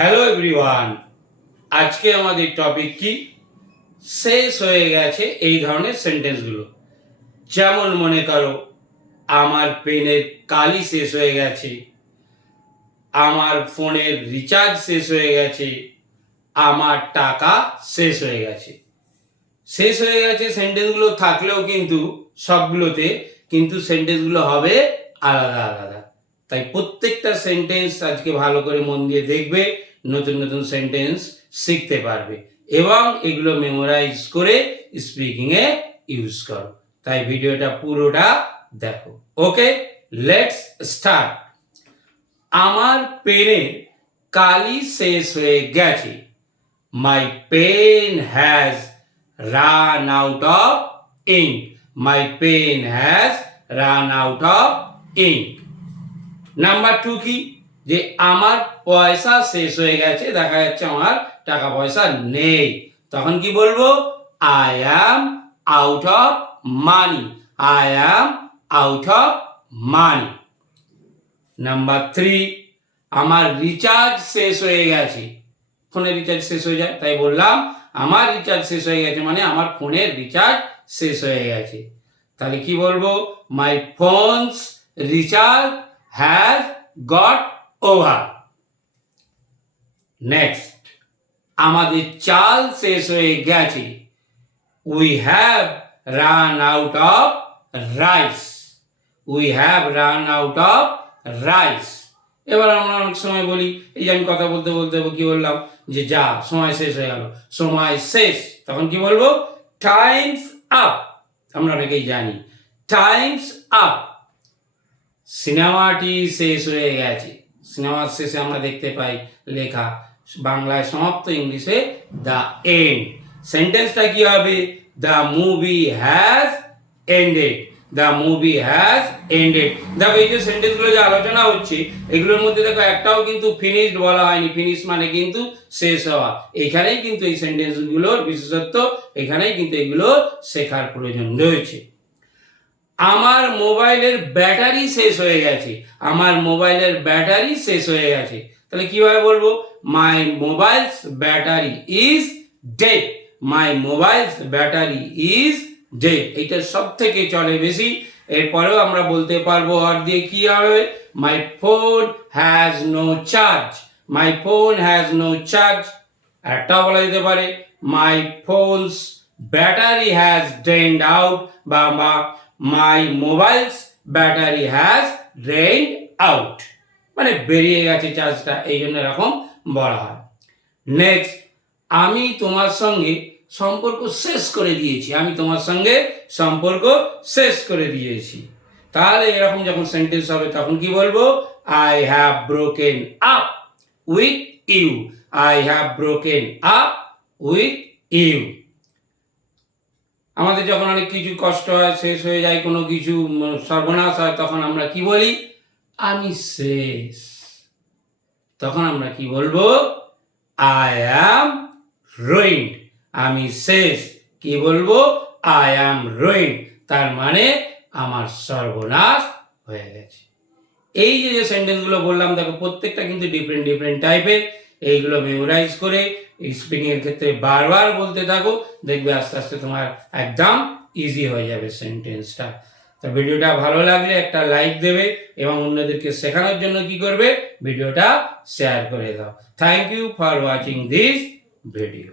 Hello everyone আজকে আমাদের topic কি? শেষ হয়ে গেছে এই ধরনের সেন্টেন্সগুলো যেমন মনে করো, আমার পেনের কালি শেষ হয়ে গেছে, আমার ফোনের রিচার্জ শেষ হয়ে গেছে, আমার টাকা শেষ হয়ে গেছে। শেষ হয়ে গেছে সেন্টেন্সগুলো থাকলেও কিন্তু সবগুলোতে কিন্তু সেন্টেন্সগুলো হবে আলাদা আলাদা। তাই প্রত্যেকটা সেন্টেন্স আজকে ভালো করে মন দিয়ে দেখবে। নতুন নতুন সেন্টেন্স শিখতে পারবে। এবং এগুলো মেমোরাইজ করে স্পিকিংয়ে ইউজ করো। তাই ভিডিওটা পুরোটা দেখো। ওকে লেটস স্টার্ট আমার পেনে কালি শেষ হয়ে গেছে। My pen has run out of ink my pen has run out of ink number two কি? যে আমার পয়সা শেষ হয়ে গেছে, দেখা যাচ্ছে আমার টাকা পয়সা নেই। তখন কি বলব? I am out of money I am out of money number three আমার রিচার্জ শেষ হয়ে গেছে। ফোনের রিচার্জ শেষ হয়ে যায়, তাই বললাম, আমার রিচার্জ শেষ হয়ে গেছে মানে আমার ফোনের রিচার্জ শেষ হয়ে গেছে। তাহলে কি বলব? My phone's recharge has got over next আমাদের চাল শেষ হয়ে গেছে। We have run out of rice we have run out of rice এবার আমরা অনেক সময় বলি, এই যে আমি কথা বলতে বলতে কি বললাম? যে যা, সময় শেষ হয়ে গেল। সময় শেষ। তখন কি বলব? টাইমস আপ আমরা অনেকেই জানি। টাইমস আপ সিনেমাটি শেষ হয়ে গেছে। সিনেমার শেষে আমরা দেখতে পাই লেখা, বাংলায় সমাপ্ত ইংলিশে দ্য এন্ড। সেন্টেন্সটা কি হবে? The movie has ended. The movie has ended. দেখো, এই যে সেন্টেন্সগুলো যে আলোচনা হচ্ছে, এগুলোর মধ্যে দেখো একটাও কিন্তু ফিনিশড বলা হয়নি। ফিনিশ মানে কিন্তু শেষ হওয়া। এখানেই কিন্তু এই সেন্টেন্সগুলোর বিশেষত্ব, এখানেই কিন্তু এগুলো শেখার প্রয়োজন রয়েছে। আমার মোবাইলের ব্যাটারি শেষ হয়ে গেছে। আমার মোবাইলের ব্যাটারি শেষ হয়ে গেছে। তাহলে কীভাবে বলব? My mobile's battery is dead my mobile's battery is dead এইটা সব থেকে চলে বেশি। এরপরেও আমরা বলতে পারব আর দিয়ে কি হবে? My phone has no charge my phone has no charge একটাও বলা যেতে পারে। My phone's battery has drained out বা my mobile's battery has drained out মানে বেরিয়ে গেছে চার্জটা এই জন্য এরকম বলা হয়। নেক্সট আমি তোমার সঙ্গে সম্পর্ক শেষ করে দিয়েছি। আমি তোমার সঙ্গে সম্পর্ক শেষ করে দিয়েছি। তাহলে এরকম যখন সেন্টেন্স হবে, তখন কি বলব? I have broken up with you I have broken up with you আমাদের যখন অনেক কিছু কষ্ট হয়, শেষ হয়ে যায়, কোনো কিছু সর্বনাশ হয়, তখন আমরা কি বলি? আমি শেষ। তখন আমরা কি বলব? আই অ্যাম রুইন্ড আমি শেষ। কি বলব? আই অ্যাম রুইন্ড তার মানে আমার সর্বনাশ হয়ে গেছে। এই যে যে সেন্টেন্সগুলো বললাম, দেখো, প্রত্যেকটা কিন্তু ডিফারেন্ট ডিফারেন্ট টাইপের এইগুলো মেমোরাইজ করে স্পিকিং এর ক্ষেত্রে বারবার বলতে থাকো, দেখবে আস্তে আস্তে তোমার একদম ইজি হয়ে যাবে সেন্টেন্সটা তো ভিডিওটা ভালো লাগলে একটা লাইক দেবে এবং অন্যদেরকে শেখানোর জন্য কি করবে? ভিডিওটা শেয়ার করে দাও। Thank you for watching this video